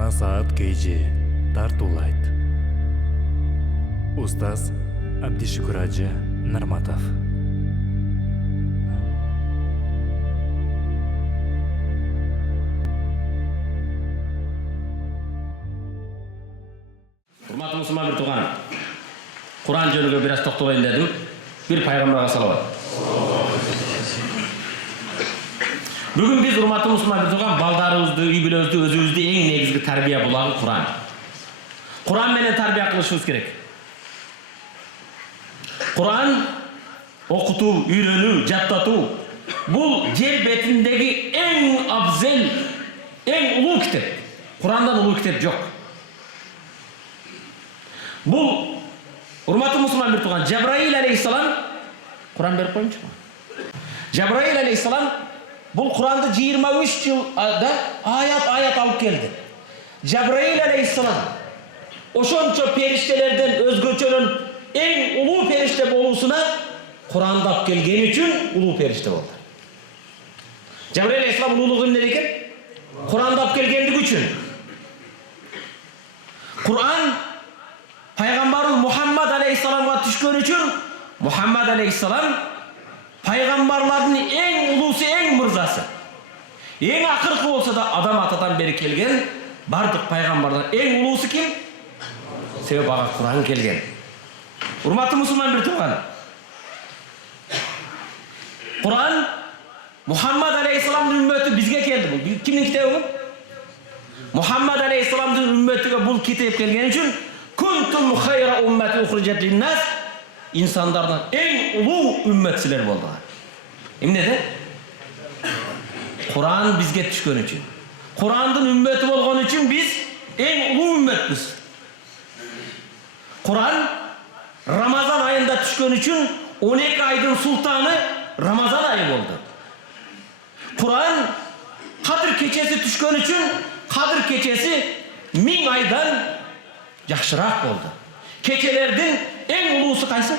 Жаңа саат KG тартуулайт. Устаз Абдишукур Ажы Нарматов. Урматтуу мусулман бир тууган, Куран жөнүндө бир аз токтолоюн дедим. Бир пайгамбарга салават. Бүгүн биз урматтуу мусулман бир тууган балдарыбызды, үй бүлөбүздү, өзүбүздү эң негизги тарбия булагы Куран. Куран менен тарбия кылышыбыз керек. Куран окутуу, үйрөнүү, жаттатуу бул жер бетиндеги эң абзел, эң улуу китеп. Курандан улуу китеп жок. Бул урматтуу мусулман бир тууган, Жабраил алейхиссалам Куран берип коюмчу. Жабраил алейхиссалам бул Куранды 23 жылда аят алып келди. Жабраил алейхиссалам ошончо периштелерден өзгөчөлөн эң улуу периште болуусуна Куранды алып келгени үчүн улуу периште болду. Жабраил алейхиссалам улуулугу эмне экен? Куранды алып келгендиги үчүн. Куран пайгамбарыбыз Мухаммад алейхиссаламга түшкөн үчүн Мухаммад алейхиссалам пайгамбарлардын эң улуусу, эң мырзасы. Эң акыркы болсо да адам атадан бери келген бардык пайгамбардан эң улуусу ким? Себеби ага Куран келген. Урматтуу мусулман бир тууган, Куран Мухаммад алейхиссаламдын үммөтү бизге келди. Бул кимдин китеби бул? Мухаммад алейхиссаламдын үммөтүгө бул китеп келген үчүн Kuntum khayra ummati ukhrijat linnas, insanlardan en ulu ümmetçiler boldular. Emne de? Kur'an bizge düşkön üçün. Kur'an'ın ümmeti bolgon üçün biz en ulu ümmetmiz. Kur'an Ramazan ayında düşkön üçün 12 aydın sultanı Ramazan ayı oldu. Kur'an Kadir keçesi düşkön üçün Kadir keçesi 1000 aydan yaxşıraaq oldu. Keçelerdin en ulusu qaysı?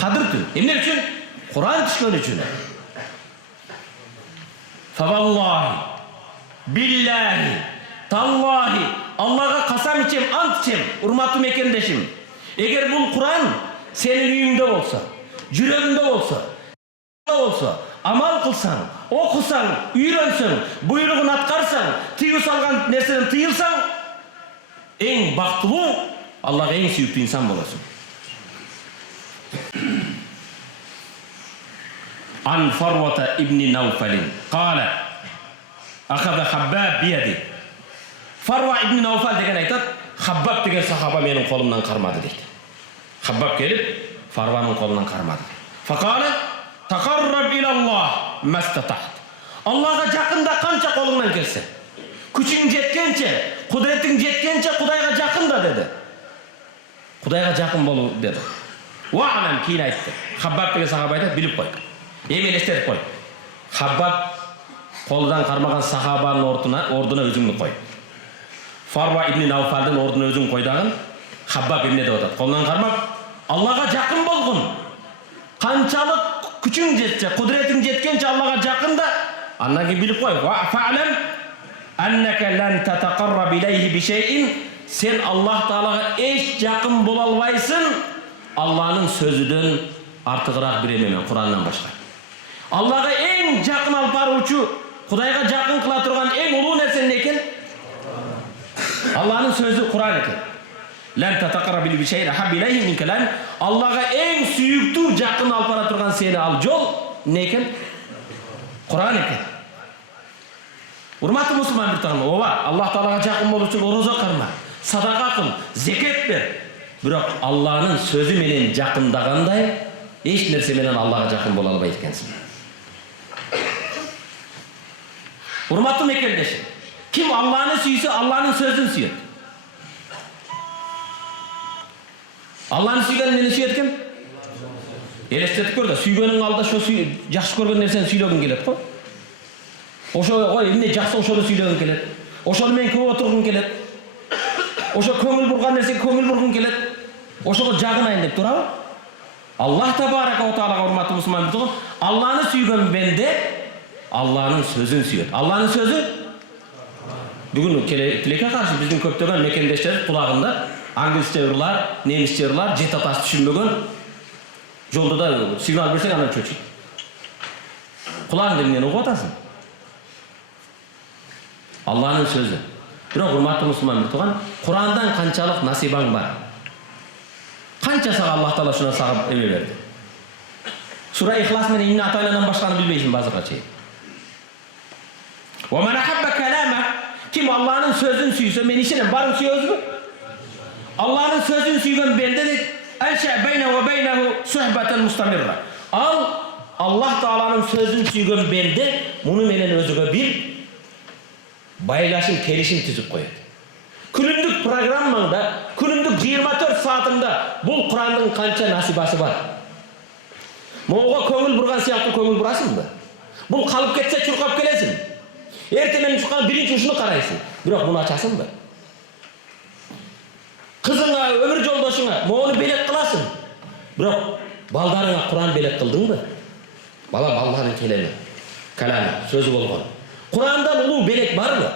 Kadir tün. Emne üçün? Kur'an düşkön üçün. Favallahi, billahi, tallahi, Allah'a kasam içem, ant içem, urmatlı mekendeşim. Eğer bu Kur'an senin üyünde olsa, cürevinde olsa, amal kılsan, okusan, üyrönsen, buyruğunu atkarsan, tüyü salgan nerseden tıyılsan, en baktulu, Allah'a en süyüklü insan bolasın. An Farvata ibn Nawfalin qala akhadha Habbab biyadi. Farva ibn Nawfal degen aytat, Habbab degen sahaba menin kolumdan karmadı deydi. Habbab gelip Farvanın kolundan karmadı. Faqala taqarrab ila Allah mastataht. Allah'a yakında kança kolundan kelсе. Күчүң жеткенче, кудретиң жеткенче Кудайга жакын да dedi. Кудайга жакын болуу dedi. Ва'лам кийин айтты. Хаббаб деген сахаба айтат, билип кой. Элестетип кой. Хаббаб колунан кармаган сахабанын ордуна өзүңдү кой. Фарва ибн Навфалдын ордуна өзүң кой дагы. Хаббаб эмне деп атат? Колунан кармап, Аллага жакын болгун. Канчалык күчүң жетсе, кудретиң жеткенче Аллага жакын да, андан кийин билип кой. Ва'лам annaka lan tataqarrab ilayhi bi shay'in, sen Allah Taalaga eş jakın bola albaysın Allah'ın sözüdөн artıgıraak bir ememen Kur'andan başka. Allah'a en jakın alып baruuchu, Kudayga jakın kıla turgan en uluu nerse ne eken? Allah'ın sözü Kur'an eken. Lan tataqarrab bi shay'in habba ilayhi min kalam. Allah'a en süyüktүү jakın alып bara turgan seni al jol ne eken? Kur'an eken. Урматтуу мусулман бир тууган, ооба, Аллах Таалага жакын болуу үчүн орозо карма, садака кыл, зекет бер. Бирок Аллахнын сөзү менен жакындагандай эч нерсе менен Аллага жакын боло албайт экенсиң. Урматтуу мекендешим, ким Аллахны сүйсө, Аллахнын сөзүн сүйөт. Аллахны сүйгөн менен сүйөт ким? Элестетип көр да, сүйгөнүң алдында ошо жакшы көргөн нерсени сүйлөгүң келет го. Ошо эмне жакшы ошону сүйлөгүң келет. Ошону менен көп отургуң келет. Ошо көңүл бурган нерсеге көңүл бургуң келет. Ошого жагынайын деп турабы? Аллах табарaka ва таала урматтуу мусулман бир, Алланы сүйгөн бенде Алланын сөзүн сүйөт. Алланын сөзү Бүгін тілеке қарсы біздің көптеген мекендештер құлағында аңгылысча ырлар, немісче ырлар, жет атасы түшінбеген. Жолда да сигнал берсең анан чөчүйт. Құлағыңды эмнени угуп атасың? Алланын сөзі. Бирок урматтуу мусулман туган, Курандан канчалык насибаң бар? Канча сага Аллах Таала шуна сагып эме берди? Сура Ихлас менен Инна атайландан башканы билбейсиң базарга чейин. Ва ман ахабба калама, ким Алланын сөзүн сүйсө, мен ишенем, барын сүйөсүңбү? Алланын сөзүн сүйгөн бенде дейт, алша байна ва байнаху сухбатан мустамирра. Ал Аллах Тааланын сөзүн сүйгөн бенде муну менен өзүгө бир байлашым, келишим түзүп коет. Күнүмдүк программаңда, күнүмдүк 24 саатында бул Курандын канча насибасы бар? Моңго көңүл бурган сыяктуу көңүл бурасыңбы? Бул калып кетсе чуркап келесиң. Эртең менен чуккан биринчи ушуну карайсың. Бирок муну ачасыңбы? Кызыңа, өмүр жолдошуңа мону белек кыласың. Бирок балдарыңа Куран белек кылдыңбы? Бала Аллахтын келеми, калами, сөзү болгон. Курандан улуу белек барбы?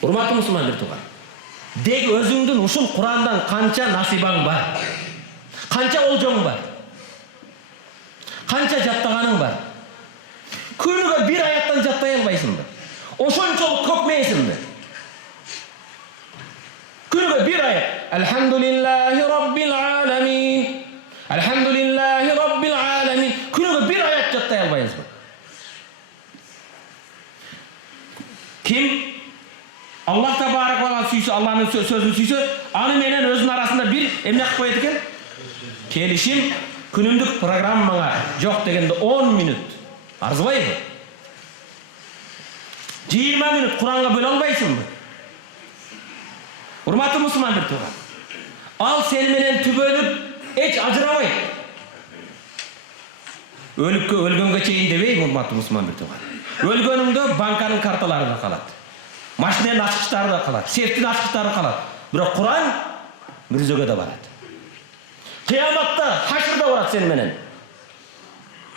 Урматтуу мусулмандар туган. Деги өзүңдүн ушул Курандан канча насибаң бар? Канча олжоң бар? Канча жаттаганың бар? Күнүгө бир аяттан жаттай албайсыңбы? Ошончолук көпмейсиңби? Күнүгө бир аят. Алхамдулиллахи раббил аламин. Алхамдулиллахи раббил аламин. Күнүгө бир аят жаттай албайсыңбы? Ким Аллах табарак ва таала сүйсө, Алланын сөзүн сүйсө, аны менен өзүнүн арасында бир эмне кылып коет экен? Келишим, күнүмдүк программаңа жок дегенде 10 минут арзыбайбы? 20 минут Куранга бөлө албайсыңбы? Урматтуу мусулмандар туган. Ал сени менен түбөлүп эч ажырабайт. Өлгөнгө чейин дебейм, урматтуу мусулмандар туган. Өлгөнүңдө банканын карталары да калат. Машинанын ачкычтары да калат, сефтин ачкычтары калат. Бирок Куран мүрзөгө да барат. Кыяматта, хашырда барат сени менен.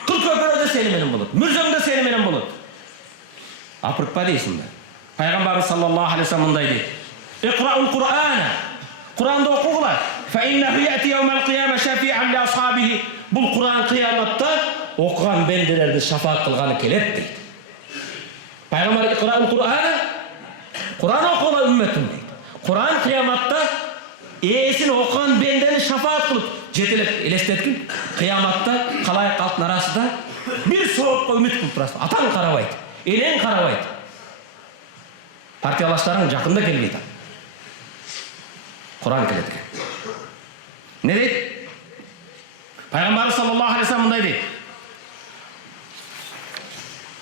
Кыл көпүрөдө сени менен болот, мүрзөңдө сени менен болот. Апыртпа дейсиңби? Пайгамбарыбыз саллаллаху алейхи вассалам мындай дейт: "Иqra'ul Qur'ana." Куранды окугула. "Fa innahu ya'ti yawmal qiyamah shafi'an li ashabihi." Бул Куран кыяматта окуган бенделерди шафаат кылганы келет дейт. Пайгамбар "Иqra'ul Qur'ana." Куран окугула үммөтүм дейт. Куран кыяматта эсин окуган бендени шафаат кылып жетелеп элестеткин. Кыяматта калайык калктын арасында бир соопко үмүт кылып турасың. Атаң карабайт, элең карабайт. Партиялаштарың жакында келбейт. Куран келет экен. Не дейт? Пайгамбар саллаллаху алейхи вассалам мындай дейт: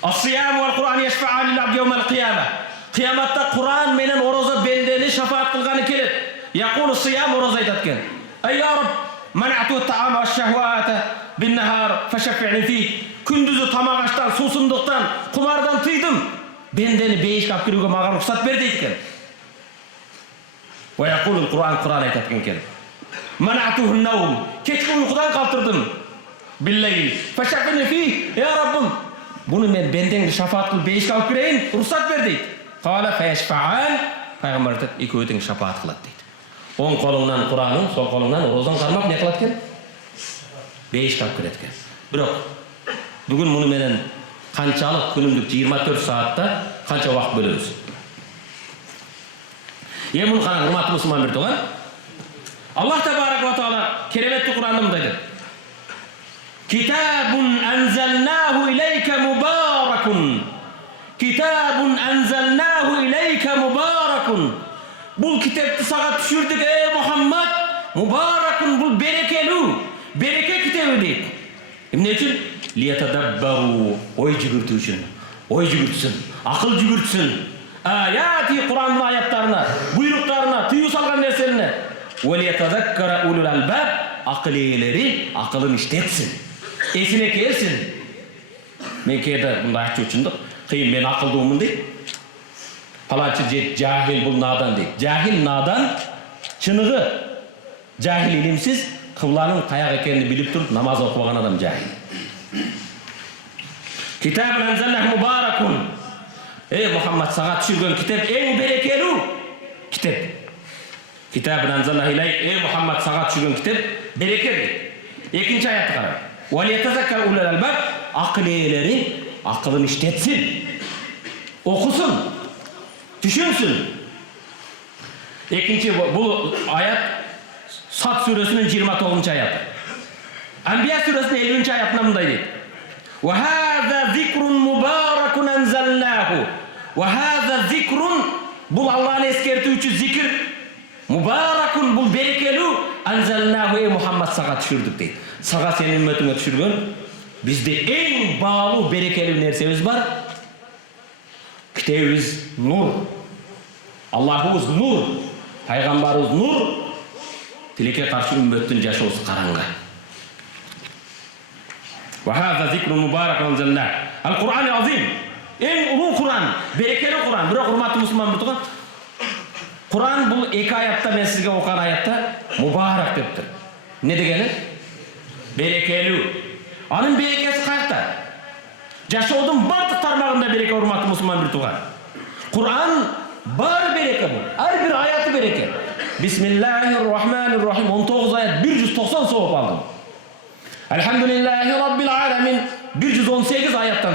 "Ас-сиям вал Кур'ан яшфа'ан лил-абди йавмал қиямah." Кыяматта Куран менен орозо бендени шафаат кылганы келет. Якулу сиям, орозо айтат экен: "Ай я Рабб, манату ат-та'ама ва-ш-шахвата бин-нахар фашаффи'ни фи." Күндүзү тамак аштан, суусундуктан, кумардан тыйдым. Бендени бейишке алып кирүүгө мага уруксат бер дейт экен. Ва якулу Куран айтат экен: "Манату-н-наум." Кечки уйкудан калтырдым. Биллейл фашаффи'ни фи. Я Раббым, буну мен бендеңди шафаат кылып бейишке алып кирейин, уруксат бер дейт. Кала фаяшфаан. Пайгамбар айтат, экөө тең шафаат кылат дейт. Оң колуңнан Кураның, сол колуңнан орозоң кармап не кылат экен? Бейишке алып кирет экен. Бирок бүгүн муну менен канчалык күнүмдүк 24 саатта канча убакыт бөлөбүз? Муну караңыз, урматтуу мусулмандар туган. Аллах табарак ва таала кереметтүү Куранда мындай дейт: "Китабун анзалнаху илейка мубаракун." Китабун анзалнаху илейка мубаракун. Бул китепти сага түшүрдүк, Мухаммад. Мубаракун, бул берекелүү, береке китеби дейт. Эмне үчүн? Лиятадаббару, ой жүгүртүү үчүн. Ой жүгүртсүн, акыл жүгүртсүн. Аяти Курандын аяттарына, буйруктарына, тыюу салган нерселерине. Ва лиятазаккара улул албаб, акыл ээлери акылын иштетсин. Эсине келсин. Мен кээде мындай айтчу үчүндүк. Кыйын, мен акылдуумун дейт. Паланчы жахил, бул надан дейт. Жахил надан, чыныгы жахил илимсиз, кыбланын каяк экенин билип туруп намаз окубаган адам жахил. Китабун анзалнаху мубаракун. Muhammed sağa düşürgen kitap en berekeli kitap. Kitabın anzallahu ileyk. Muhammed sağa düşürgen kitap berekeli. İkinci ayette karayın. وَلِيَتَذَكَّرْ اُولَى الْأَلْبَابِ Akıl eğileri akılını işletsin. Okusun. Düşünsün. İkinci bu ayet Sad suresinin 29. ayeti. Enbiya suresinin 50. ayetinde bundaydı. وَهَذَا ذِكْرٌ مُبَارَكٌ اَنْزَلْنَاهُ وَهَذَا ذِكْرٌ Bu Allah'ın eskertücü zikir. Mübarekun bu berekeli enzelnahu ey Muhammed sağa düşürdük deydi. Sağa senin ümmetine düşürgün. Bizde en bağlı berekeli nersemiz var. Kitabımız nur. Allah'ımız nur. Peygamberimiz nur. Tileke karşı ümmetin yaşaması karanga. Ve hâzâ zikrun mübarek enzelnâh. Al-Kur'an-ı azim. En ulu Kur'an. Berekeli Kur'an. Bırak hurmatlı Müslüman bir tuğan. Kur'an bu iki ayette ben sizge okuyan ayette mübarek deptir. Ne degeni? Berekeli. Anın berekesi kayakta. Yaşaudun bardık tarmağında bereke hurmatlı Müslüman bir tuğan. Kur'an bar bereke bu. Her bir ayeti bereke. Bismillahirrahmanirrahim. 19 ayet 190 soğuk aldım. Elhamdülillahi Rabbil alemin. 118 ayetten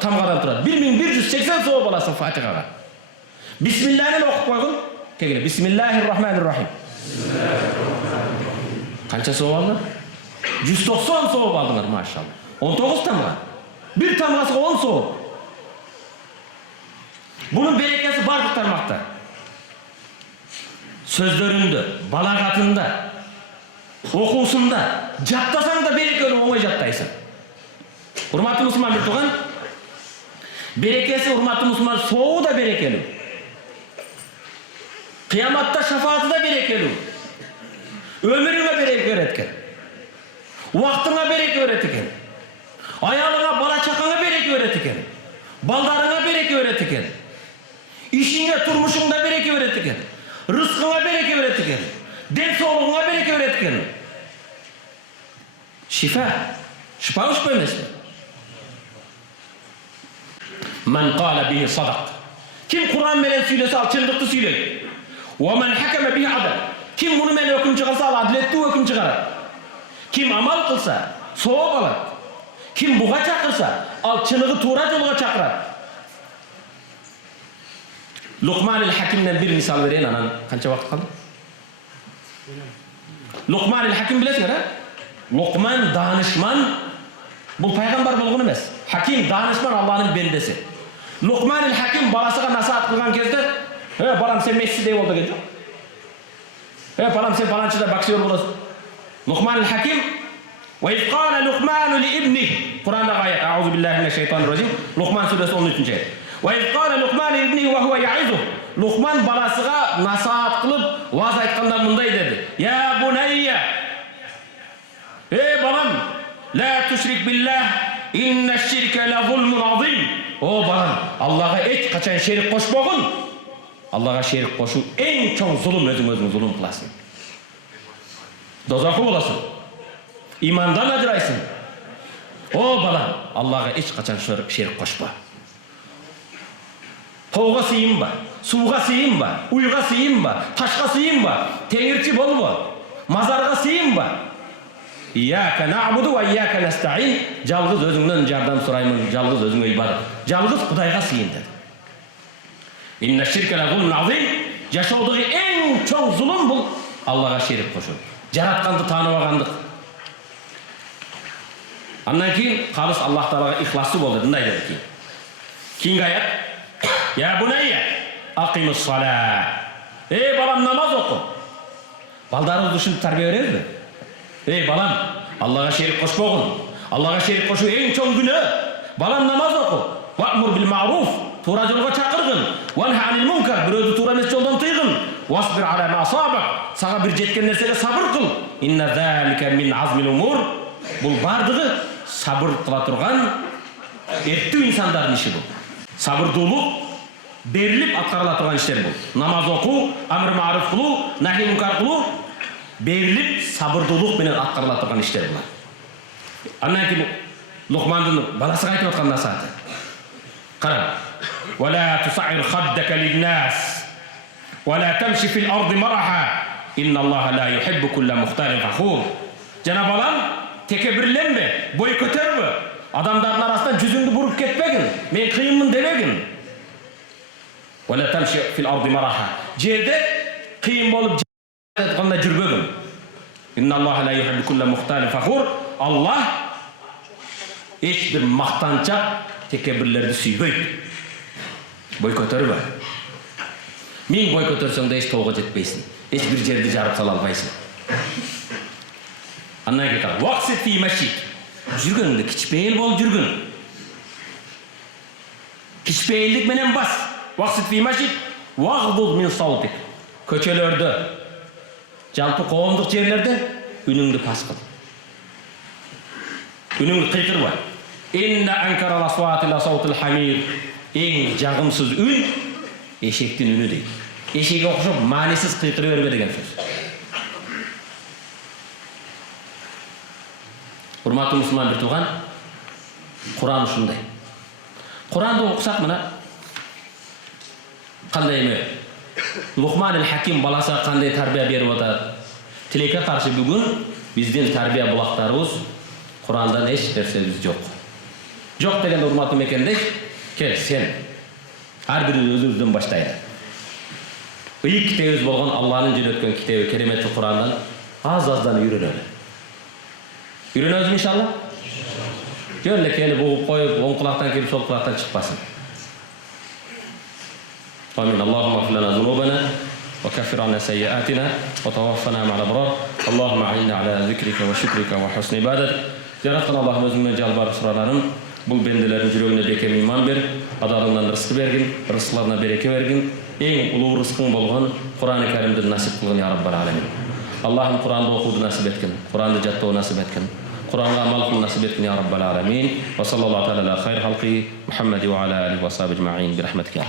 tamgadan turar. 1180 soğuk olasın Fatiha'ga. Bismillah'ını okup koyun. Kegele. Bismillahirrahmanirrahim. Kança soğuk aldın? 190 soğuk aldınlar maşallah. 19 tamga. Bir tamgası 10 soğuk. Bunun berekesi bardık tarmakta. Sözlerinde, balagatında, okusunda, cattasan da berekeli oğuy cattaysın. Hurmatlı Müslüman bir tuğan, berekesi hurmatlı Müslüman soğuğu da berekeli. Kıyamatta şefaatı da berekeli. Ömrüne bereke öğretken. Vaktına bereke öğretken. Ayağına bala çakana bereke öğretken. Baldarına bereke öğretken. İşine, turmuşunda bereke öğretken. Rızkına bereke öğretken. Den sağlığına bereke öğretken. Şifa. Şifa mı şifa emez mi? Men kâle bihi sadak. Kim Kur'an menen söylese al, çıldıktı söyleyip. وَمَنْ حَكَمَ بِهِ عَدَلٍ Kim bunu menen hüküm çıkarsa al, adiletli hüküm çıkarır. Kim amal kılsa, soğuk alır. Kim buğa çakırsa, al çılığı tuğra yoluğa çakırar. Luqman-ül Hakim'den bir misal vereyim anan. Kança vakit kaldı? Luqman-ül Hakim bilesin mi? Luqman danışman, bu peygamber bulgun emez. Hakim danışman Allah'ın bendesi. Luqman-ül Hakim balasıga nasihat kılgan kezde, balam sen Messi dey oldu gece. Balam sen falançıda baksıyor bulasın. Luqman-ül Hakim ve iz qâle Luqman li ibnih. Kur'an'da ayet. Euzubillahimineşşeytanirracim. Luqman suresi 13. ayet. Ve iz qâle Luqman li ibnih ve huve ya'izuh. Luqman balasıga nasihat kılıp vaaz aytkandan bunday dedi. Ya bunayya. Ey balam, la tuşrik billah. İnneşşirke la zulmun azim. O balam, Allah'a hiç kaçan şerik koşmağın. Allah'a şerik koşu en çok zulüm, özün zulüm kılasın. Dozakı olasın. İmandan acıraysın. O balam, Allah'a hiç kaçan şerik koşma. Toğga sıyınma, suğa sıyınma, uyga sıyınma, taşga sıyınma, teğirçi bolma, mazarga sıyınma. İyyâke na'budu ve iyyâke nesta'in. Жалғыз özünden yardım sorayım, жалғыз özüne ibadet. Жалғыз Kudayga sıyın dedi. İnne şirke la zulmun azim. Yaşadığı en çok zulüm bu. Allah'a şerik koşu. Jaratkandı tanımagandık. Andan keyin kalıs Allah Teala'ga ihlaslı boldu. Bunday dedi ki. Keyingi ayet. Ya bunayya aqimus salah. Ey balam namaz oku. Baldarınız düşünüp terbiye veririz mi? Ey balam, Allah'a şerik koşmağın. Allah'a şerik koşu en çok günü. Balam namaz oku. Va'mur bil ma'ruf. Tuğra yolga çakırgın. Vanha anil munkar. Bir özü tuğra emes yoldan tıygın. Vasbir ala ma asabak. Sağa bir jetken nersege sabır kıl. Inna zalike min azmil umur. Bu bardığı sabır kıla turgan ertü insanların işi bu. Sabırduluk berilip atkarıla turgan işler bu. Namaz oku, amr ma'ruf kılu, nahi munkar kılu berilip sabırduluk menen atkarıla turgan işler bunlar. Andan keyin Luqman'ın balası qaytып atқан nasihatı. Qarang. ولا تصعر خدك للناس ولا تمشي في الأرض مرحا إن الله لا يحب كل مختال فخور. Cenab-ı Allah tekebirlenme, boy köterme. Adamların arasından yüzünü burup ketmegin. Men kıyımın demegin. ولا تمشي في الأرض مرحا. Cerde kıyım olup cennetinde cürbegin. İnna Allah la yuhibbu kulla muhtalin fakhur. Allah hiçbir maktançak tekebirlerdi süybeydi. Boy köterme. Men boy kötersen de hiç toğga jetpeysin. Hiçbir жерди жарып сала албайсың. Андан кейін вақсит фи машик. Жүргеніңді кичпейіл болып жүргін. Кичпейілдік менен бас. Вақсит фи машик. Вағдуд мин саутик. Көчелерді, жалпы қоғамдық жерлерде үніңді пас қыл. Үніңді қиқырма. Инна анкарал асвати ла саутил хамир. Ең жағымсыз үн ешектің үні дейді. Eşeğe okuşup manisiz kıykırı verme degen söz. Hurmatlı Müslüman bir tuğan, Kur'an şunday. Kur'an'da okusak mına, kanday mı? Luqman el-Hakim balasa kanday tarbiya berip atar. Tilekке karşı bugün bizden tarbiya bulaklarımız Kur'an'dan hiç dersimiz yok. Yok degen hurmatlı mekendek, gel sen. Her biri özümüzden başlayın. İlk kitebimiz bolgan Allah'ın jönötkөн kitebi keremetli Kur'an'dan az-azdan үйрөнөлү. Үйрөнөбүзбү inşallah? Жөн эле келип угуп коюп, оң кулактан келип сол кулактан чыкпасын. Amin. Allahumma ighfir lana dhunubana wa kaffir 'anna sayyi'atina wa tawaffana ma'al abrar. Allahumma a'inna 'ala zikrika wa shukrika wa husni ibadat. Yaratgan Allah'ım özünden jalbar suralarım. Bu bendelerin yüreğine bekem iman ber, adalından rızkı bergin, rızklarına bereke bergin. En ulu rızkın bolgan Kur'an-ı Kerim'de nasip kılgın ya Rabbal Alemin. Allah'ım Kur'an'da okudu nasip etkin, Kur'an'da jattığı nasip etkin, Kur'an'a amal kıl nasip etkin ya Rabbal Alemin. Ve sallallahu aleyhi ve sellem hayır halkı Muhammed ve ala alihi ve sahibi ecma'in bi rahmetike.